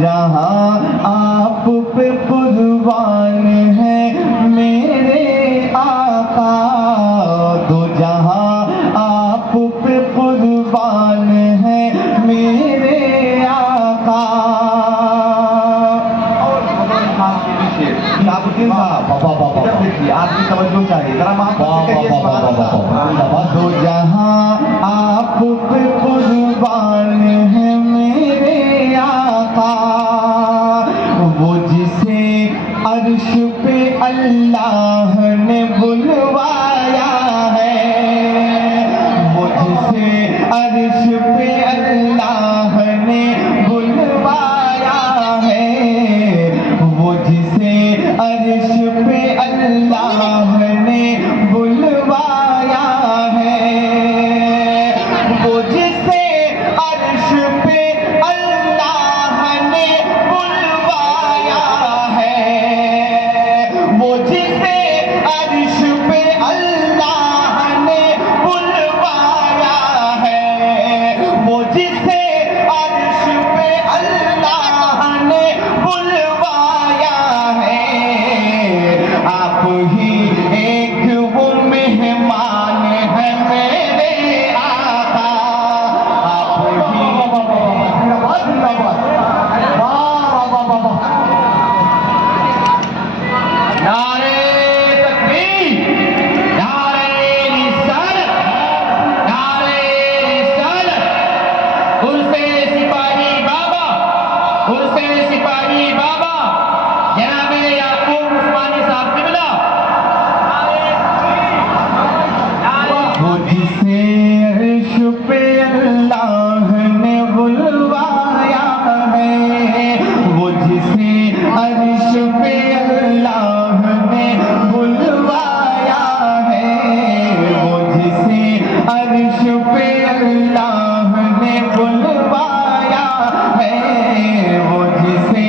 जहां आप पे कुर्बान है मेरे आका, दो जहां आप पे कुर्बान है मेरे आका। और साबुद्दीन साहब इधर देखिए, आपकी तवज्जो चाहिए जरा, दो जहां आप पे कुर्बान है मेरे आका, वो जिसे अर्श पे अल्लाह ने बुलवाया है, वो जिसे अर्श पे अल्लाह ने बुलवाया है, वो जिसे अर्श पे अल्लाह ने बुलवाया है, वो जिसे अर्श पे अल्लाह ने बुलवाया है, वो जिसे अर्श पे अल्लाह ने बुलवाया है, वो जिसे अर्श पे अल्लाह ने बुलवाया है, आप ही एक वो मेहमान है मेरे आका, आप ही नारे तकबीर, नारे रिसालत, नारे रिसालत, उर्से सिपाही बाबा, उर्से सिपाही बाबा जनाब याकूब उस्मानी साहब किबला। वो जिसे अर्श पे अल्लाह ने बुलवाया है, वो जिसे अर्श पे अल्लाह ने बुलवाया है, वो जिसे अर्श पे अल्लाह ने बुलवाया है, वो जिसे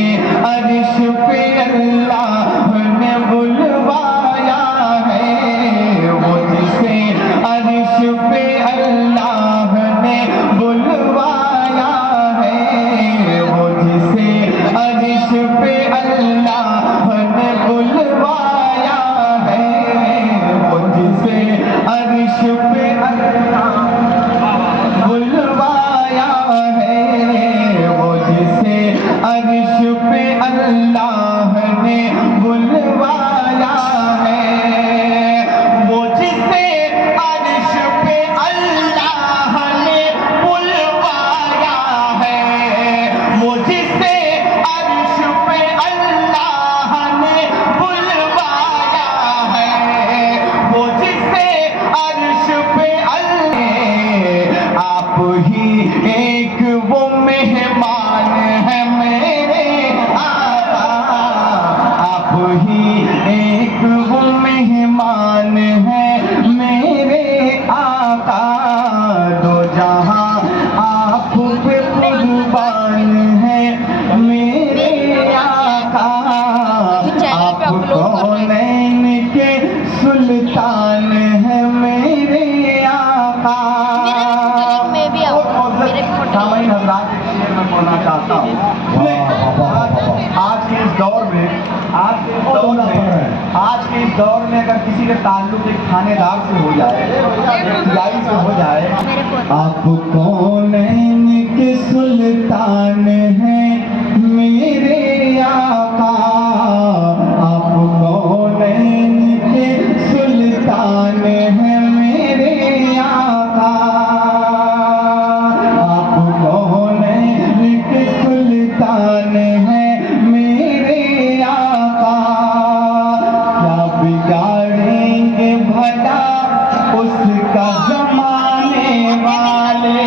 अर्श पे अल्लाह ने बुलवाया है, वो जिसे अर्श पे अल्लाह ने बुलवाया है, वो जिसे अर्श पे अल्लाह ने बुलवाया है, वो जिसे अर्श पे अल्लाह बुलवाया है, वो जिसे अर्श पे अल्लाह ने बुलवाया है, वो जिसे अर्श पे अल्लाह ने बुलवाया है, वो जिसे अर्श पे अल्लाह ने बुलवाया है, वो जिसे अर्श पे अल्लाह, आप ही एक वो मेहमान है मेरे आका, आप ही एक वो मेहमान है मेरे आका, दो जहां आप पे कुर्बान है मेरे आका, आप कौनैन के सुल्तान है मेरे आका। सामाइन हज़रात, एक शेर मैं बोलना चाहता हूँ। आज के इस दौर में, आज के इस दौर में अगर किसी के ताल्लुक एक थानेदार से हो जाए, एक टीआई से हो जाए, आप कौनैन के सुल्तान हैं मेरे आका, आप कौनैन के सुल्तान हैं मेरे आका, आप कौनैन के सुल्तान हैं मेरे आका, क्या बिगाड़ेंगे भला उसका जमाने वाले,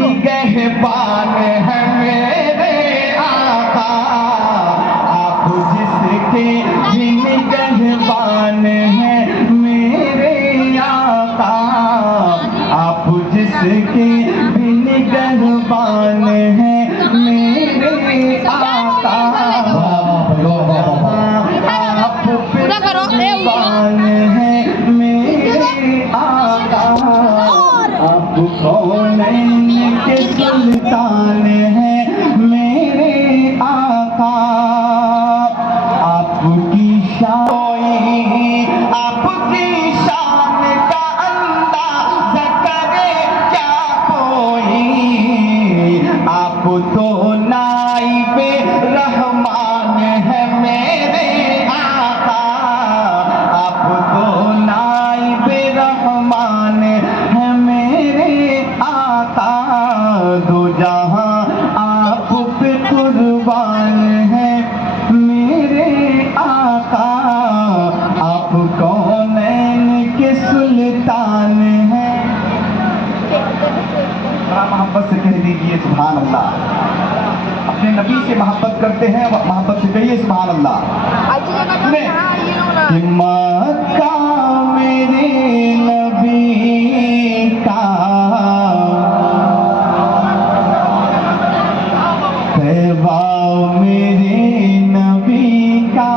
निगहबान है मेरे आका, आप जिसके भी निगहबान है मेरे आका, आप जिसके भी निगहबान है मेरे आका, आप निगहबान है मेरे आका, आप कौनैन के सुल्तान है मेरे आका, आपकी शान का अंदाज़ा करे क्या कोई, आप तो नाइबे रहमान है मेरे आका, आप तो नाइबे रहमान है मेरे आका, दो जहां आप पे कुर्बान है मेरे आका, आप कौनैन के सुल्तान हैं। बड़ा मोहब्बत से कह दीजिए सुभान अल्लाह। अपने नबी से मोहब्बत करते हैं, मोहब्बत से कहिए सुभान अल्लाह। कि मक्का मेरे नबी का, तैबा मेरे नबी का।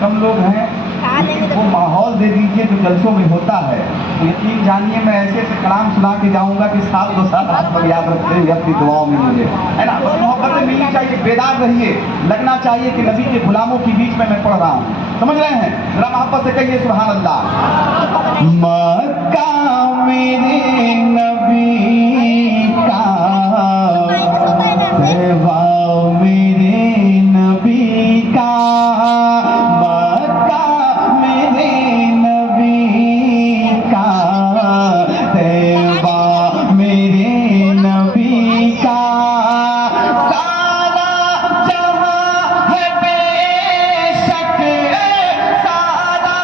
कम लोग हैं, वो माहौल दे दीजिए जो जलसों में होता है, तो यकीन जानिए मैं ऐसे ऐसे कलाम सुना के जाऊंगा कि साल दो साल आप लोग याद रखते हैं अपनी दुआओं में मुझे, है ना। बस मोहब्बतें मिलनी चाहिए, बेदार रहिए, लगना चाहिए कि नबी के गुलामों के बीच में मैं पढ़ रहा हूँ, समझ रहे हैं। जरा मोहब्बत से कहिए सुभान अल्लाह। मक्का मेरे नबी का, तैबा मेरे नबी का, मक्का मेरे नबी का, तैबा मेरे नबी का, सारा जहां है बेशक, सारा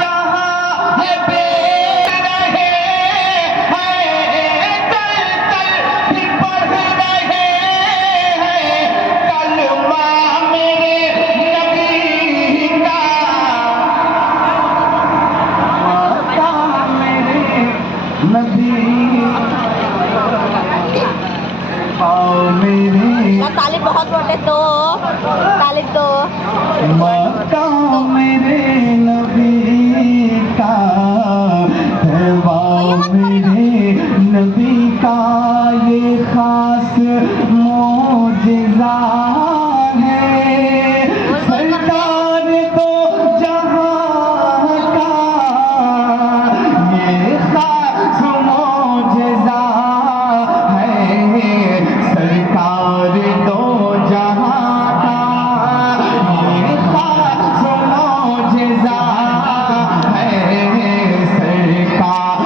जहां है बेशक रहे हैं, कल कल भी पढ़ रहे हैं कलमा मेरे नबी का, मक्का मेरे नबी आओ मेरे, तालिब बहुत मोटे तो तालिब तो मक्का मेरे नबी का, तैबा मेरे नबी का, ये खास मोजिज़ा है, सरकार दो जहां का, ये खास मोजिज़ा है, सरकार दो जहां का, ये खास मोजिज़ा है, सरकार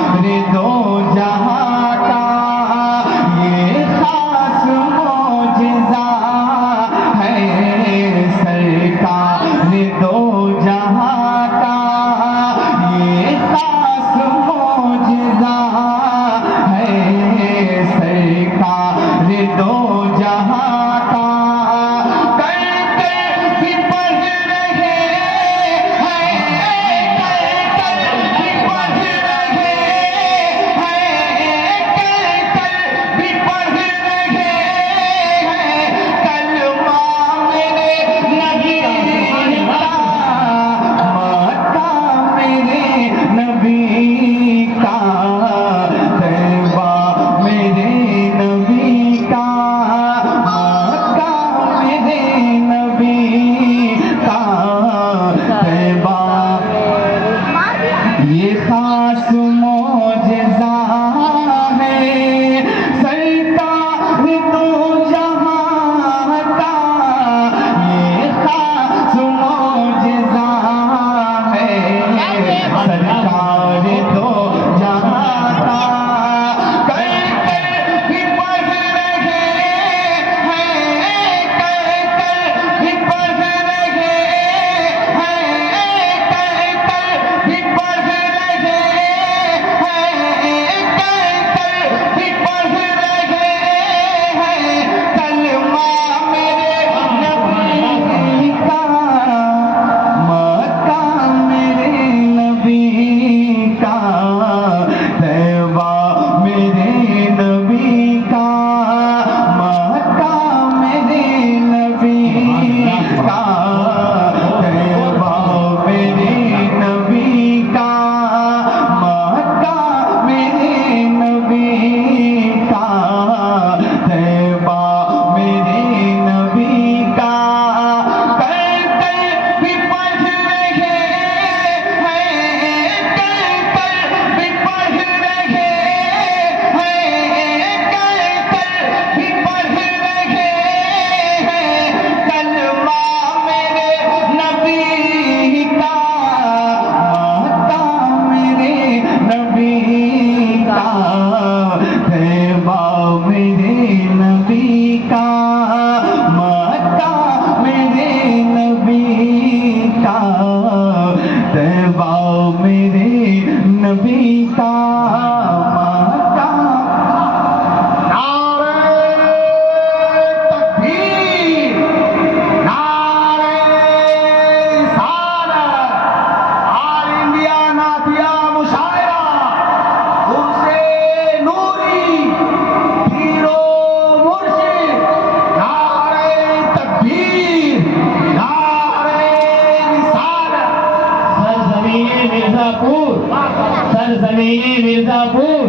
दो जहां का, ज़मीनी मिर्जापुर,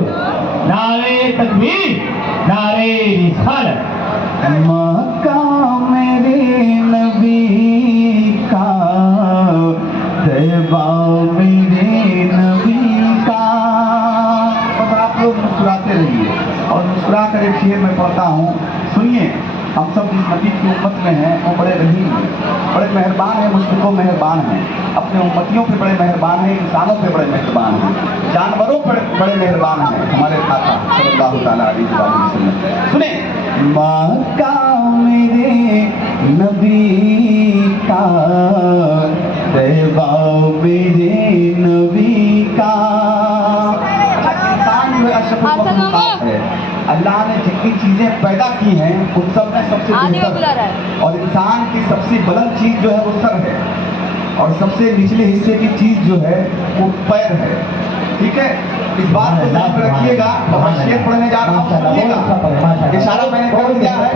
नारे तकबीर, नारे रिसालत। मक्का मेरे नबी का, तैबा मेरे नबी का। बस आप लोग मुस्कुराते रहिए और मुस्कुरा कर एक शेर में पढ़ता हूँ, सुनिए। हम सब जिस नबी की उम्मत में हैं वो बड़े रहीम हैं, बड़े मेहरबान हैं, मुझको मेहरबान हैं, अपने उम्मतियों पे बड़े मेहरबान हैं, इंसानों पे बड़े मेहरबान हैं, जानवरों पर बड़े मेहरबान हैं हमारे आका सल्लल्लाहु ताला अलैहि वसल्लम। सुने, मक्का मेरे नबी का, तैबा मेरे नबी का। इंसान जो है अशरफुल मखलूक़ात है। अल्लाह ने जितनी चीजें पैदा की हैं उन सब में सबसे बेहतर है, और इंसान की सबसे बुलंद चीज जो है वो सर है, और सबसे निचले हिस्से की चीज जो है वो पैर है। ठीक है, इस बात को ध्यान में रखिएगा। और मैं शेर पढ़ने जा रहा हूँ, सुनिएगा। इशारा मैंने कर दिया है,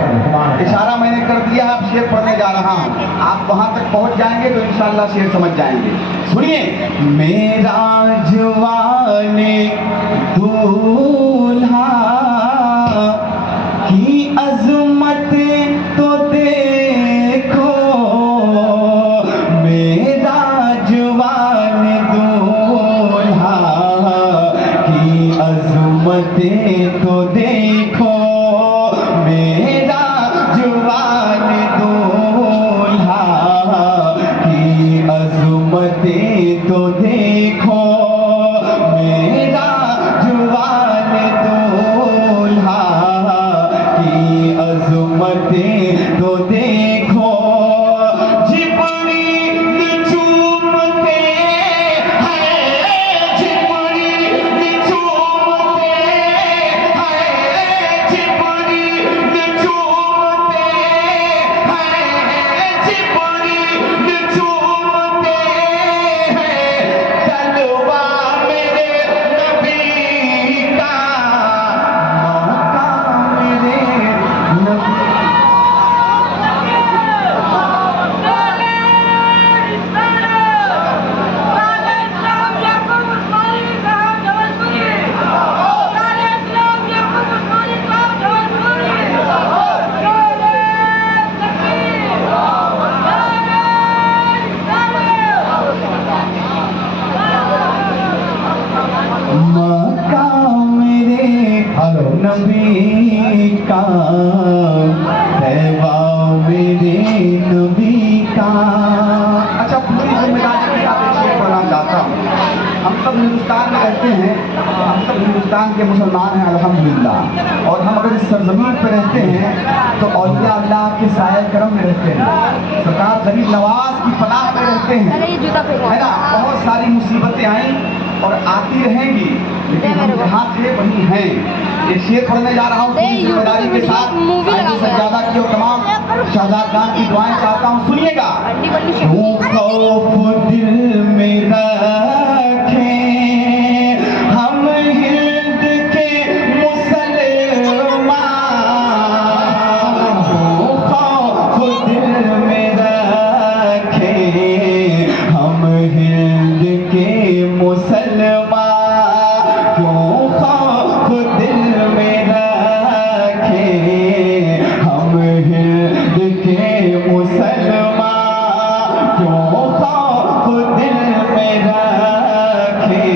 इशारा मैंने कर दिया है, अब शेर पढ़ने जा रहा हूँ। आप वहां तक पहुंच जाएंगे तो इंशाल्लाह शेर समझ जाएंगे। सुनिए, मेरा जवाने दूल्हा की अजमत तो देखो, मेरा जवान दूल्हा की अजमतें तो देखो, मेरा जवान दूल्हा की अजमतें तो देखो, मेरा जवान दूल्हा की अजमतें तो देखो। जिब्रील चूमते हैं, जिब्रील चूमते हैं, जिब्रील चूमते हैं, जिब्रील चूमते हैं, तलवा मेरे नबी का, मक्का मेरे नबी। मक्का मेरे नबी का, तैबा मेरे नबी का। अच्छा, पूरी जिम्मेदारी के साथ एक शेर पढ़ना चाहता हूँ। हम सब हिंदुस्तान में रहते हैं, हम सब हिंदुस्तान के मुसलमान हैं अल्हम्दुलिल्लाह, और हम अगर इस सरजमीन पर रहते हैं तो औलिया अल्लाह के साए करम में रहते हैं, सरकार गरीब नवाज की पनाह में रहते हैं, है ना। बहुत सारी मुसीबतें आई और आती रहेंगी, लेकिन हम जहाँ थे वहीं हैं। एक शेर पढ़ने जा रहा हूँ पूरी जिम्मेदारी के साथ। सज्जादा की और तमाम शहजाद खान की दुआएं चाहता हूँ, सुनिएगा। क्यों खौफ दिल में रखे हम हिंद के मुसलमान, क्यों खौफ दिल में रखे हम हिंद के मुसलमान, क्यों खौफ दिल में रखे हम हिंद के मुसलमान, क्यों खौफ दिल में रखे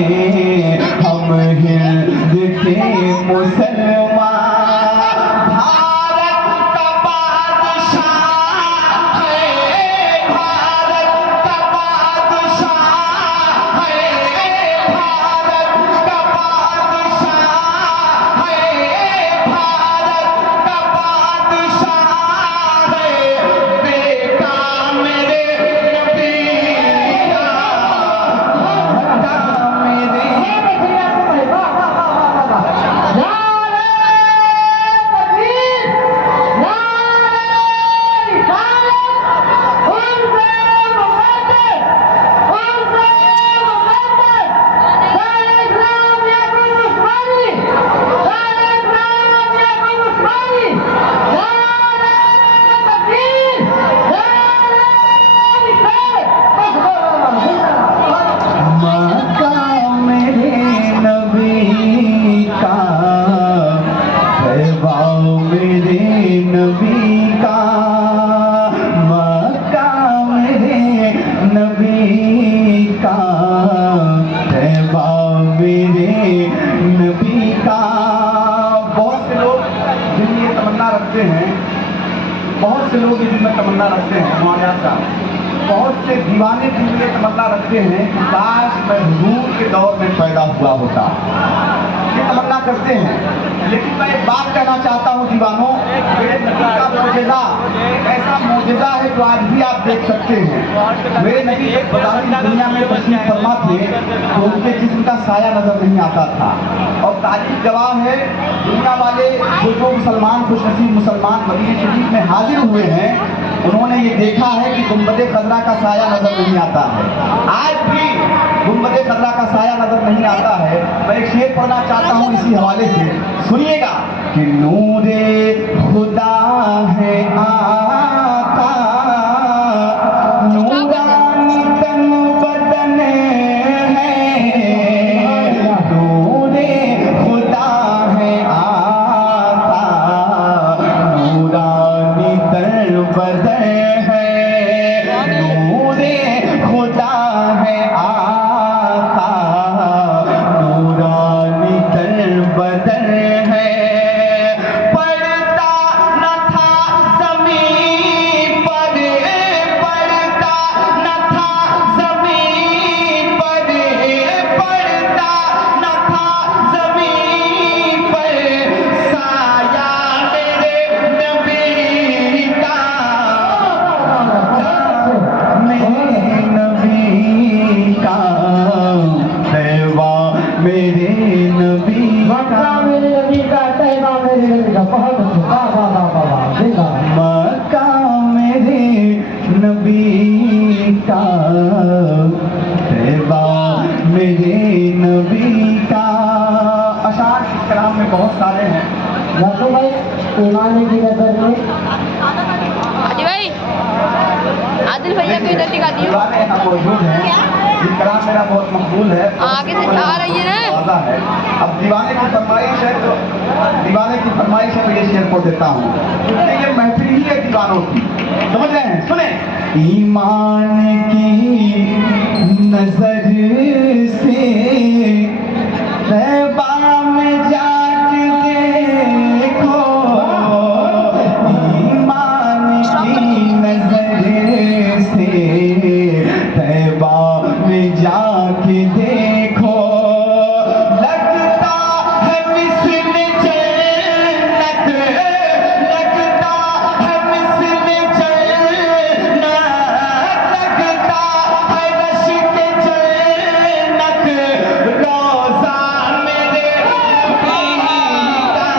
हम हिंद के मुसलमान। भारत का बादशाह है, भारत का बादशाह है, भारत का बादशाह है, भारत का बादशाह है, बेटा मेरे नबी का, बेटा मेरे। से लोग ये दिल में तमन्ना रखते हैं हमारे साथ, बहुत से दीवाने दिल में तमन्ना रखते हैं कि काश मैं हुजूर के दौर में पैदा हुआ होता, ये तमन्ना करते हैं। लेकिन मैं एक बात कहना चाहता हूँ दीवानों, मेरे नबी का मौजज़ा ऐसा मौजज़ा है जो आज भी आप देख सकते हैं। मेरे नबी एक बदारी दुनिया में तशरीफ फरमा थे तो उनके जिस्म का साया नजर नहीं आता था, और तारीख गवाह है दुनिया वाले जो मुसलमान खुशनसीब मुसलमान मदीने शरीफ में हाजिर हुए हैं, उन्होंने ये देखा है कि गुंबदे खजरा का साया नजर नहीं आता है। आज भी गुंबदे खजरा का साया नजर नहीं आता है। मैं एक शेर पढ़ना चाहता हूँ इसी हवाले से, सुनिएगा कि नूरे खुदा है आका, नूरानी तन बदन है, नूरे खुदा है आका, नूरानी तन बदन है, नूरे खुदा है आका, नूरानी तन बदन है। पड़ता न था ज़मीन पर, पड़ता न था ज़मीन पर, पड़ता न था ज़मीन पर साया मेरे नबी का, मेरे नबी का तैवा मेरे नबी मक्का मेरे नबी का, तैबा मेरे नबी का। बहुत अच्छे, वाह वाह वाह वाह वाह, देखा। मक्का मेरे नबी का, तैबा मेरे नबी का। अशार इस कलाम में बहुत सारे हैं। याकूब भाई ईमान की नजर में आदिल भाई, आदिल भैया को इधर दिखा दियो। दीवाने यहाँ मौजूद हैं, ये कलाम मेरा बहुत मकबूल है, आगे से आ रही है ना। वादा है। अब दीवाने की फरमाइश है तो दीवाने की फरमाइश है तो ये शेर को देता हूँ, क्योंकि ये महफिल ही है दीवानों की, समझ रहे हैं? सुने, ईमान की नजर से तैबा में जाके देखो, ईमान की नजर से तैबा में जाके देखो, लगता है मिस्र जन्नत, लगता है मिस्र जन्नत, लगता है रश्क जन्नत, रोज़ा मेरे नबी का।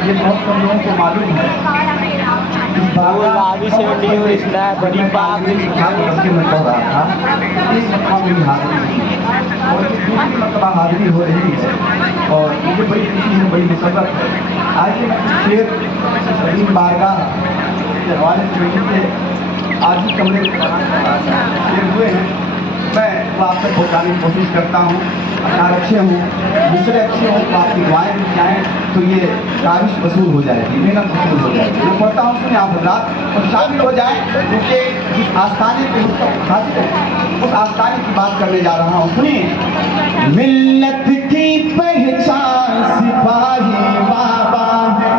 ये बहुत कम लोगों को मालूम है। बड़ी बात में पढ़ रहा था, इस मरतबा मेरी हाजिरी थी और ये दूसरी मरतबा हाजिरी हो रही है और मुझे बड़ी खुशी है, बड़ी मुसरत है। आइए मैं शेर सलीम बारगाह के हवाले से आज ही कमरे शेर हुए हैं, मैं वो आप तक पहुँचाने की कोशिश करता हूँ। अशार अच्छे हों, दूसरे अच्छे हों तो आपकी दुआएं भी जाएँ तो ये काविश वसूल हो जाएगी, मेहनत वसूल हो जाएगी। मैं पढ़ता हूँ, सुने आप हज़रात, और शामिल हो जाए, क्योंकि जिस आस्थाने पे हाजिर है उस आस्थाने की बात करने जा रहा हूँ। सुनिए, मिल्लत की पहचान सिपाही बाबा है,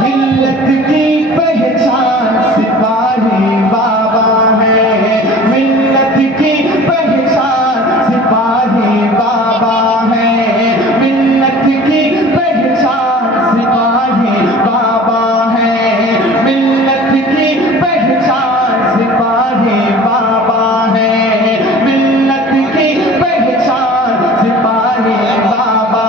मिल्लत की पहचान सिपाही बाबा है, मिल्लत की पहचान सिपाही बाबा है, मिल्लत की पहचान सिपाही बाबा है, मिल्लत की पहचान सिपाही बाबा है, मिल्लत की पहचान सिपाही बाबा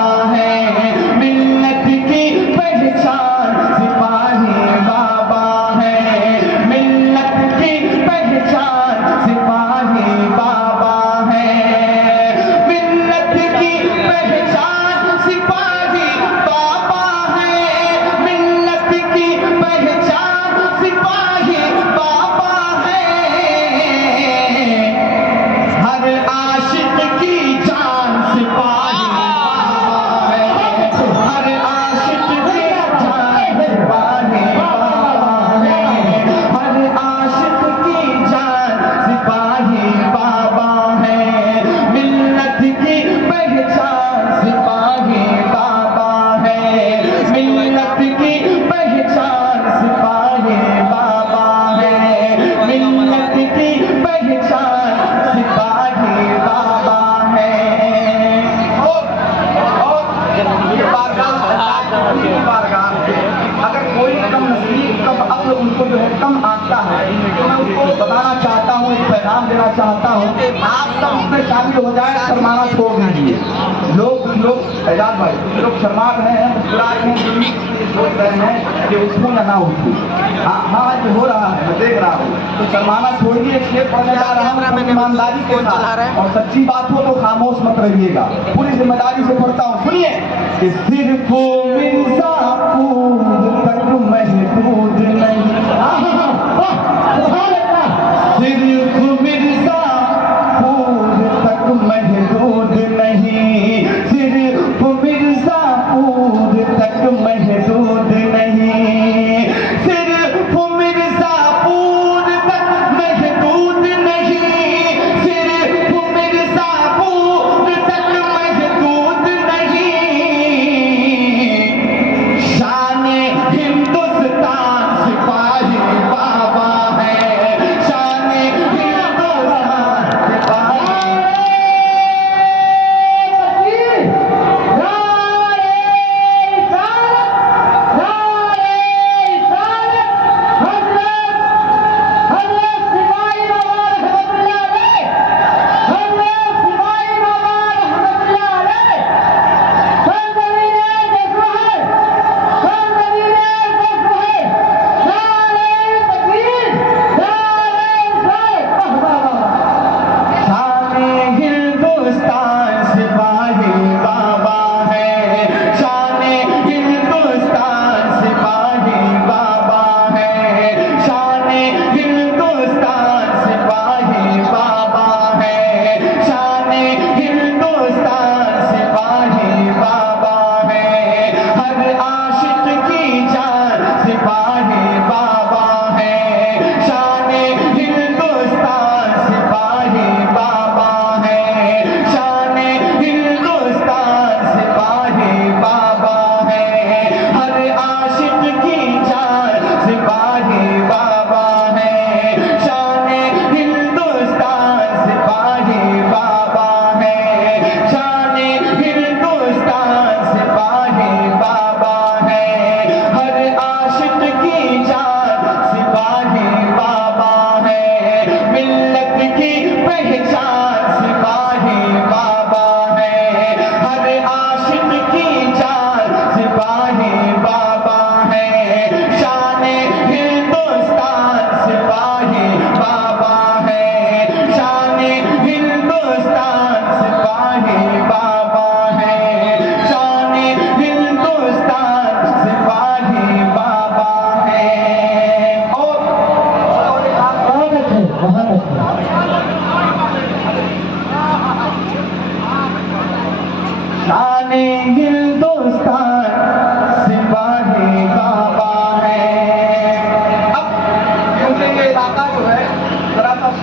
उनको जो है कम आंकता है, तो मैं उसको बताना चाहता हूँ, एक पैगाम देना चाहता हूँ, आप सब इसमें शामिल हो जाए, शर्माना छोड़ दीजिए। कुछ लोग एजाज भाई, कुछ लोग शर्मा रहे हैं, मुस्कुरा रहे हैं, दिल्ली सोच रहे हैं कि उठूं या ना उठूं। हाँ जो हो रहा है मैं देख रहा हूँ, तो शर्माना छोड़िए। शेर पढ़ने जा रहा हूँ ईमानदारी के साथ, और सच्ची बात हो तो खामोश मत रहिएगा, पूरी जिम्मेदारी से पढ़ता हूँ। सुनिए कि सिर्फ मिर्जापुर तक महदूद नहीं, सिर्फ मिर्जापुर तक महदूद नहीं, सिर्फ मिर्जापुर तक महदूद नहीं, सिर्फ मिर्जापुर तक महदूद नहीं, सिर्फ मिर्जापुर तक महदूद नहीं। शान हिंदुस्तान सिपाही बाबा है, शान हिंदुस्तान सिपाही।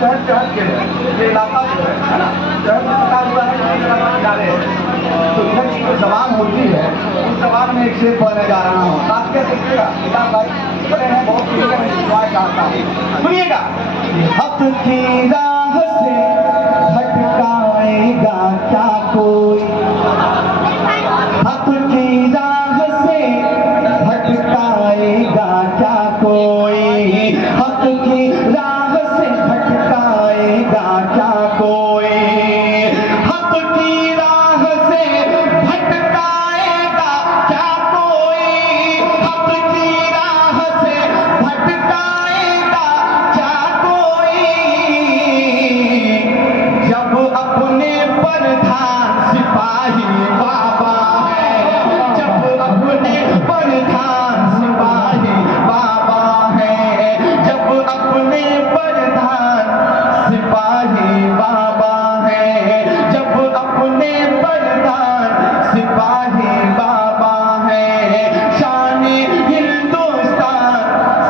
शहर से हट के ये इलाका जो है ना, शहर में पता हुआ है किनारे तो इधर की जो जबान होती है उस जबान में एक शेर पढ़ने जा रहा हूँ। ताकि देखिएगा किताब भाई बड़े हैं, बहुत इंजॉय करता हूँ। सुनिएगा, हक की राह से भटकाएगा क्या कोई, हक की राह से भटकाएगा क्या कोई, हक की राह से भटकाएगा क्या कोई, हक की राह से भटकाएगा क्या कोई, हक की राह से भटकाएगा क्या कोई। जब अपने प्रधान सिपाही बाबा है, जब अपने प्रधान सिपाही बाबा है, जब अपने प्रधान सिपाही बाबा है, जब अपने प्रधान सिपाही बाबा है, शान हिंदुस्तान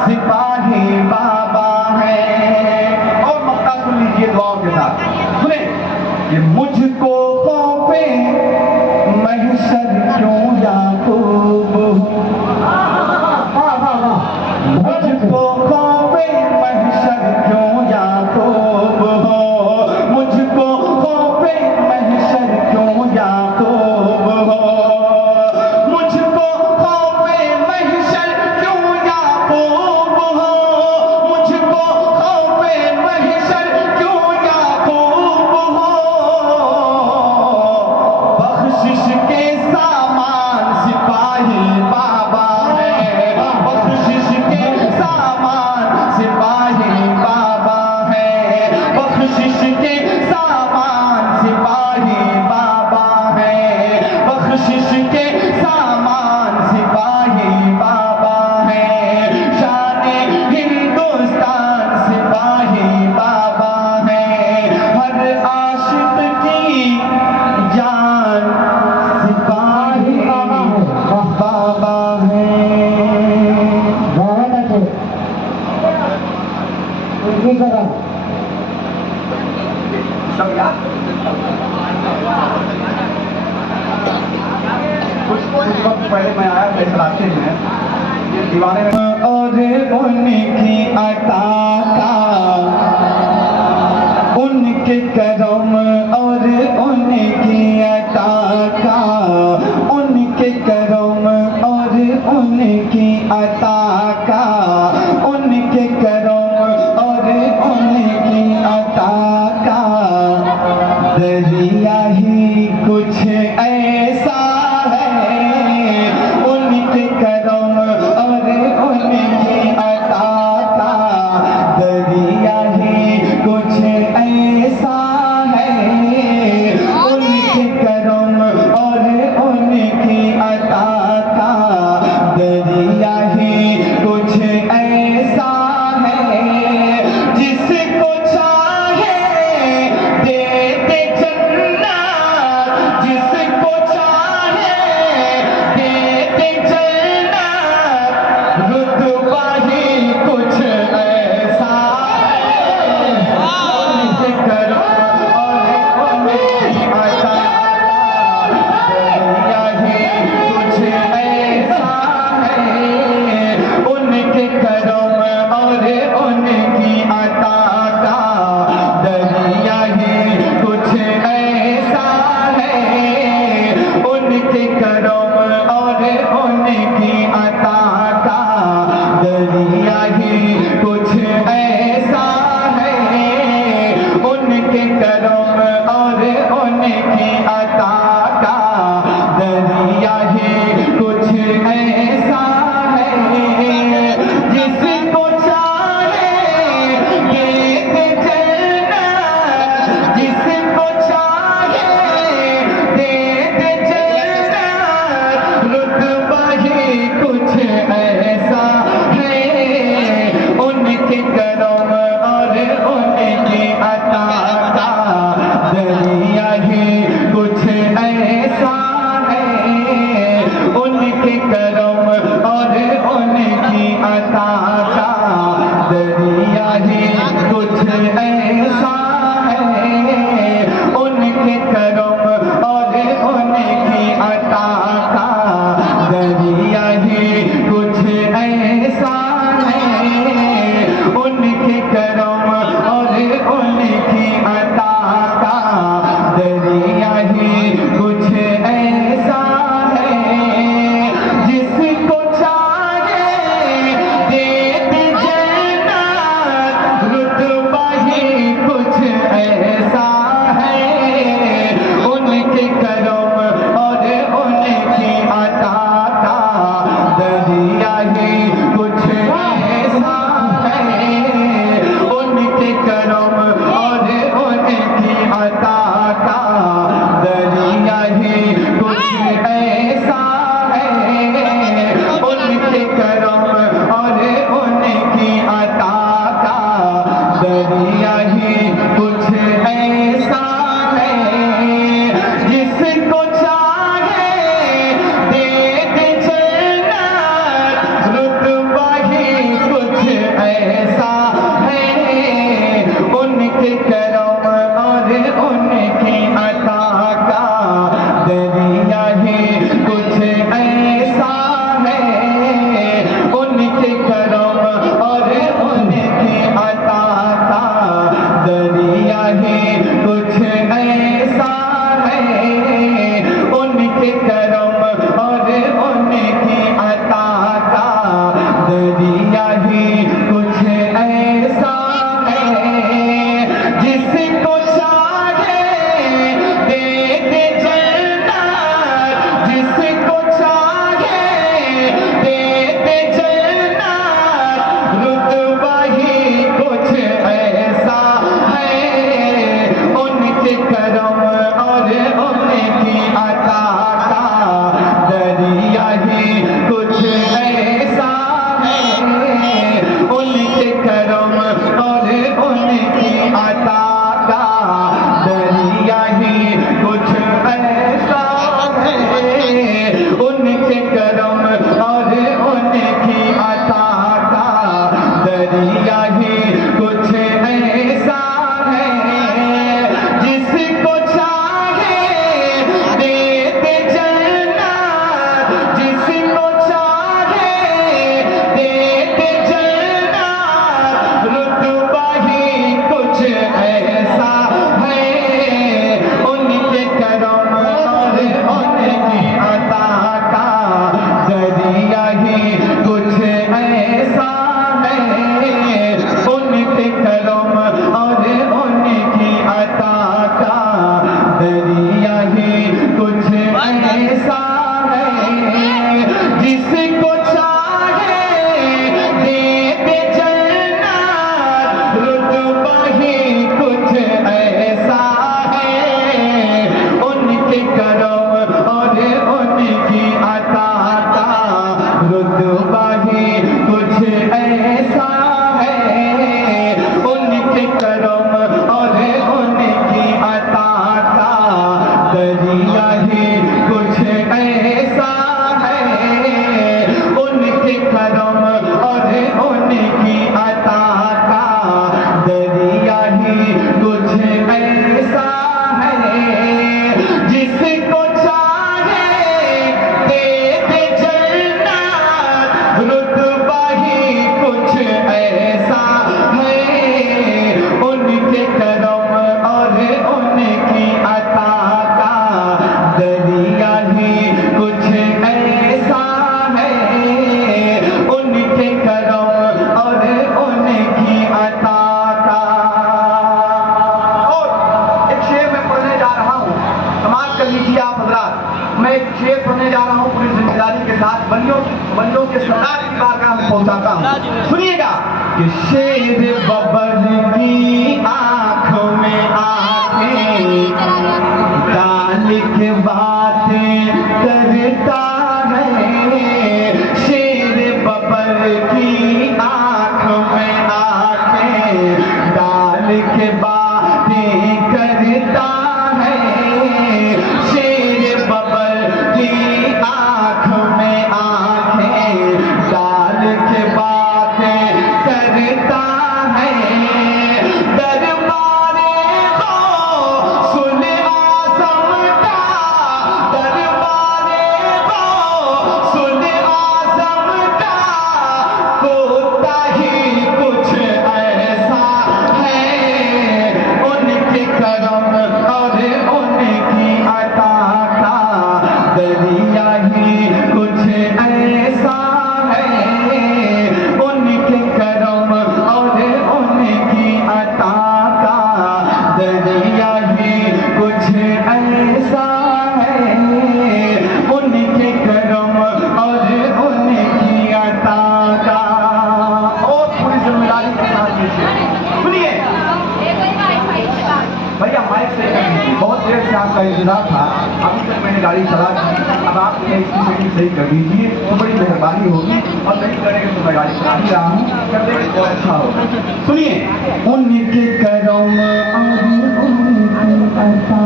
सिपाही बाबा है। और मक्ता सुन लीजिए दुआओं के साथ, सुने कि मुझको खौफे महशर क्यों याकूब हो, मुझको खौफे महशर क्यों याकूब हो, मुझको खौफे महशर क्यों याकूब हो, मुझको खौफे महशर क्यों याकूब हो, उनकी करम सब याद कुछ वक्त पहले मैं आया था इस रास्ते में ये दीवाने में और उनकी अता का उनके करम और उनकी अता का उनके करम और उनकी अता का उनके करम और उनकी अता का दरिया ही कुछ ऐसा है उनके करम और उनकी अता का दरिया ही कुछ ऐसा है उनके करम और उनकी अता का दरिया ही कुछ ऐसा है जिसको चाहे दे दे जन्नत जिसको चाहे दे दे जन्नत रुतबा ही कुछ ऐसा है उनके करम और उनकी अता दरिया ही कुछ ऐसा है उनके करम और उनकी अता का दरिया ही कुछ ऐसा है उनके करम और उनकी अता का दरिया ही कुछ ऐसा है उनके करम और उनकी अता का दरिया ही कुछ ऐसा है जिसको चाहे दे दे जन्नत जिसको चाहे दे दे जन्नत रुतबा ही कुछ ऐसा है उनके करम और उनकी अता का दरिया ही कुछ ऐसा है उनके करम और उनकी अता का दरिया ही कुछ ऐसा है उनके करम और उनकी अता का दरिया ही कुछ ऐसा है उनके करम और उनकी अता का दरिया ही कुछ ऐसा है जिसको चाहे दे दे जन्नत रुतबा ही कुछ ऐसा है, उनके करम और उनकी अता का रुतबा ही कुछ ऐसा है, उनके करम और उनकी अता का दरिया ही कुछ ऐसा है, उनके करम और उनकी अता का दरिया ही कुछ ऐसा है, जिसको चाहे दे दे जन्नत, रुतबा ही कुछ ऐसा है, उनके करम और उनकी अता का दरिया ही कुछ ऐसा है, उनके करम और उनकी अता का। और एक शेर मैं पढ़ने जा रहा हूँ, समाज कर लीजिए आप हजरात। मैं एक शेर पढ़ने जा रहा हूँ पूरी जिम्मेदारी के साथ, बंदों के सरदार की बारगाह में पहुंचाता हूँ। सुनिएगा कि शेर बबर की आंखों में आंखें डाल के बातें करता है, शेर बबर की आंखों में आंखें डाल के बातें करता है, शेर बबर की आंखों में आंखें डाल के बातें करता है, दरबारे हो सुन आज़म का, दरबारे हो सुन आज़म का, होता ही कुछ ऐसा है, उनके करम और उनकी अता का दरिया ही कुछ ऐसा है, उनके करम और उनकी अता का दरिया ही कुछ ऐसा है, उनके करम और उनकी अता का। और पूरी जिम्मेदारी के साथ लीजिए, सुनिए भैया माइक से कर दीजिए, बहुत देर से आपका इंतजार था, अभी तक मैंने गाड़ी चला दी, अब आप इसकी सेटिंग सही कर दीजिए तो बड़ी मेहरबानी होगी, और नहीं करेंगे तो मैं गाड़ी चला ही रहा हूँ, कर देंगे तो अच्छा होगा। सुनिए, उनके करम और उनकी अता का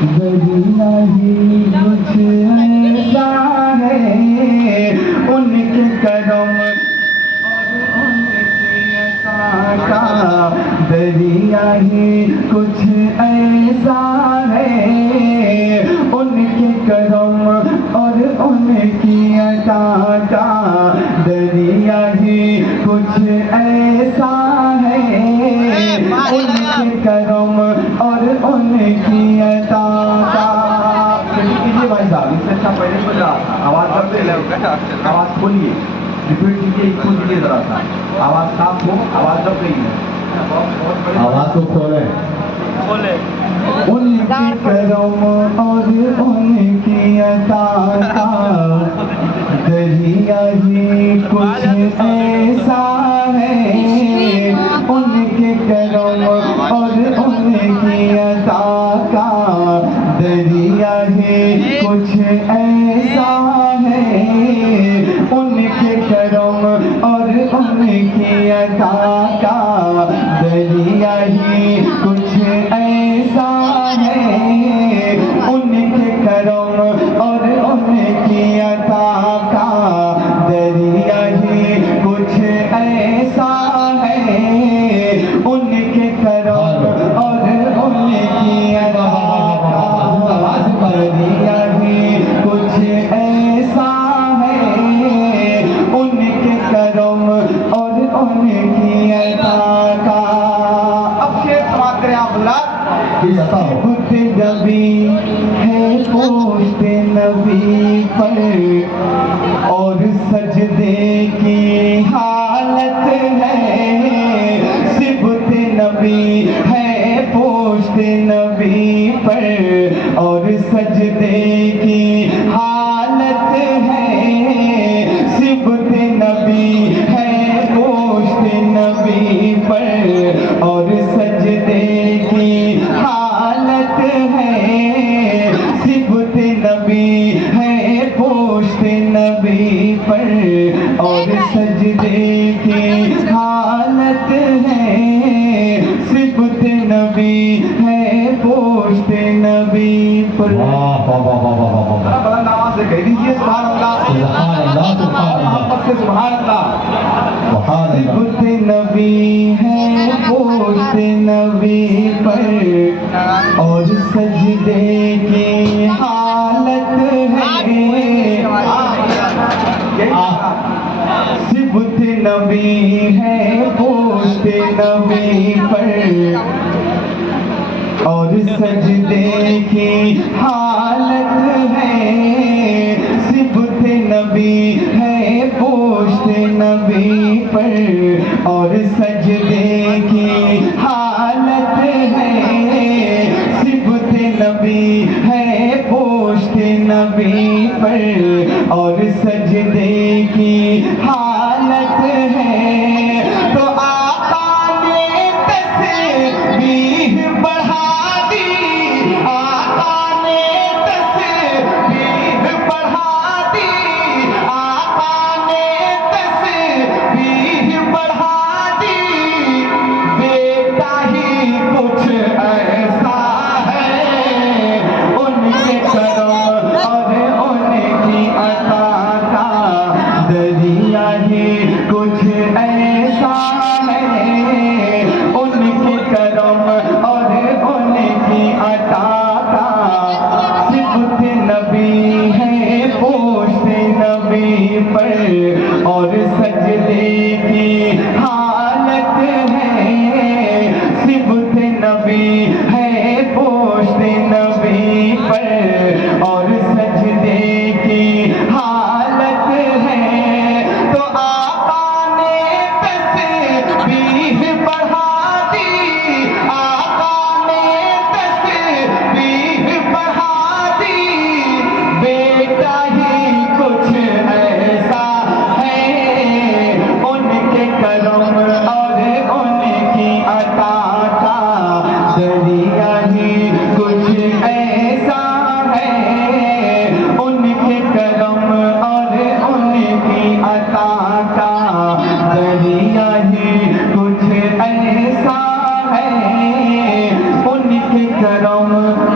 दरिया ही कुछ ऐसा है, उनके करम का दरिया ही कुछ ऐसा है, उनके करम और उनकी अता का दरिया ही कुछ ऐसा है, उनके करम और उनकी अता का। कीजिए भाई साहब, इससे अच्छा पहले बोल रहा था, आवाज कर दे, आवाज खोलिए, रिपीट कीजिए, इसको कीजिए जरा सा, आवाज साफ हो, आवाज दब गई है, आवाज को खोले। उनकी करम और उनकी अता का दरिया ही कुछ ऐसा है, उनके करम और उनकी अता का दरिया ही कुछ ऐसा है, उनके करम और उनकी अता का दरिया ही कुछ ऐसा है, उनके करम और उनकी अता का दरिया ही कुछ ऐसा है, उनके करम और उनकी अता का दरिया ही कुछ ऐसा है, उनके करम और उनकी अता का। अब शेर समाप्त करें आप हजरात। बुत नबी है पोस्ट नबी पर, और सजदे की हालत है, सिबत नबी है पोस्ट नबी पर, और सजदे की हालत है, सिबत नबी है पोस्ट नबी हालत है, सिबत नबी है पोस्ट नबी पर। बड़ा नाम से कह दीजिए सुभान अल्लाह, मोहब्बत से सुभान अल्लाह। सिबत नबी है पोस्ट नबी पर और सजदे की हालत है। सिबत नबी है पोस्ट नबी पर और सजदे की हालत है। सिबत नबी है पोस्ट नबी पर और सजदे की हालत है। सिबत नबी है पोस्ट नबी पर और सजदे की हालत है। तो आका ने तस्बीह बढ़ा दी, आका ने तस्बीह बढ़ा दी, आका ने तस्बीह बढ़ा दी। बेटा ही कुछ ऐसा है, उनके करम और उनकी अता का दरिया ही कुछ ऐसा है। उनके करम और उनकी अता का सिबत नबी है पोस्ट नबी पर और सजदे की हालत है। सिबत नबी है पोस्ट नबी पर और सजदे की हालत है। तो आका ने तस्बीह बढ़ा दी, आका ने तस्बीह बढ़ा दी। बेटा ही कुछ ऐसा है, उनके करम और उनकी अता का दरिया ही कुछ ऐसा है। उनके करम और उनकी अता का दरिया ही कुछ ऐसा है। उनके करम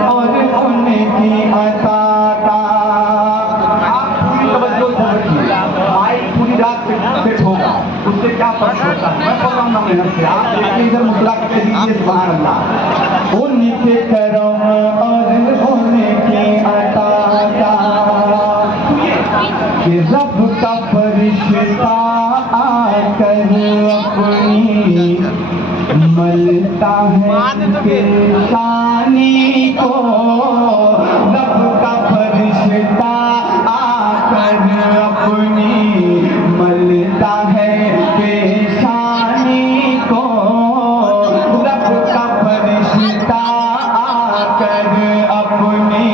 और उनकी अता का। आप पूरी तवज्जो से रखिए, माइक पूरी रात से होगा, उससे क्या फर्क होता है। मैं पढ़ रहा हूँ मेहनत से, आप देखिए इधर मुस्कुरा के दीजिए सुभान अल्लाह। उनके करम और उनकी अता का कि रब का फरिश्ता आकर अपनी मलता है पेशानी को। रब का फरिश्ता आकर अपनी मलता है पेशानी को। रब का फरिश्ता आकर अपनी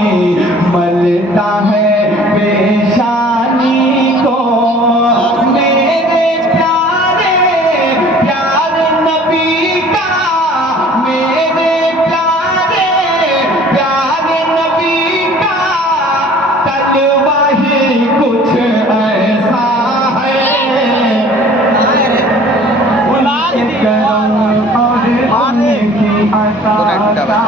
मलता है पेशानी को। मेरे प्यारे प्यारे नबी का, मेरे प्यारे प्यारे नबी का तलवा ही कुछ ऐसा है। उनके करम और उनकी अता का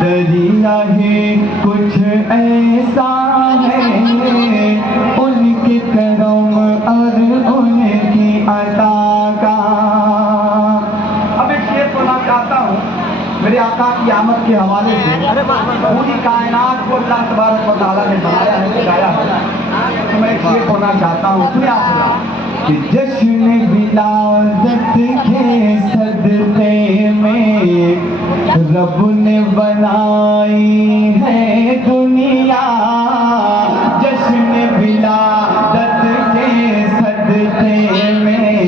दरिया ही कुछ ऐसा है। उनके करम और उनकी अता का। अब एक शेर सुना चाहता हूँ मेरे आका की आमद के हवाले से। पूरी कायनात को अल्लाह तबारक व तआला ने बनाया है, सजाया है। तो मैं एक शेर सुना चाहता हूँ, सुनिए आप कि जश्न विलादत के सदक़े में रब ने बनाई है दुनिया। जश्न विलादत के सदक़े में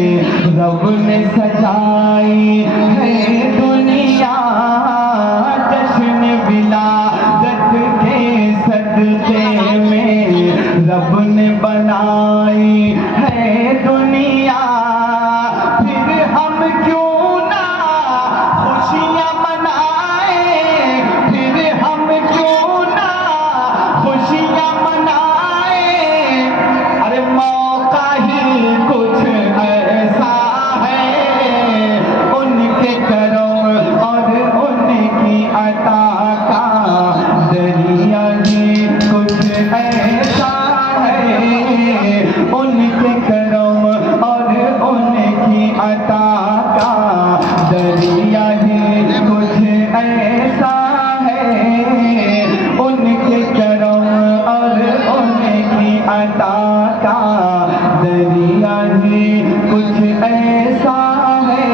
रब ने सजाई है दुनिया। जश्न विलादत के सदक़े में रब ने बनाई है दुनिया। फिर हम क्यों ना खुशियाँ मनाए, फिर हम क्यों ना खुशियाँ मनाए। अरे मौका ही कुछ ऐसा है, अता का दरिया ही कुछ ऐसा है, उनके करम और उनकी अता का दरिया ही कुछ ऐसा है,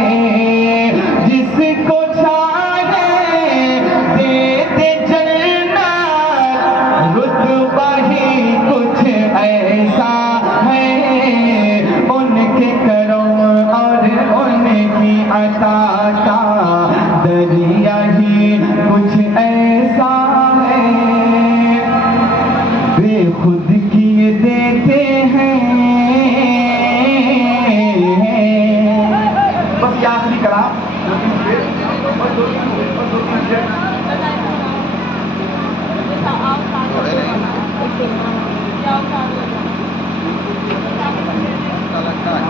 जिसको चाहे दे दे जन्नत, रुतबा ही कुछ ऐसा है, उनके करम और उनकी अता का दरिया ही कुछ ऐसा है, वे खुद किए देते हैं। बस ये आखिरी कलाम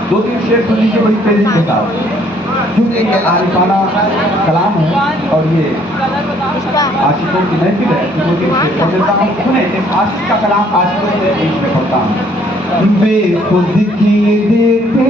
दो तीन शेर सुन लीजिए बड़ी तेजी के साथ, क्योंकि ये आरिफाना कलाम है और ये आशिकों की महफिल है। दो तीन शेर पढ़ देता हूँ, सुने इस आशिक का कलाम आशिकों के बीच में पढ़ता हूँ। वे खुद किए देते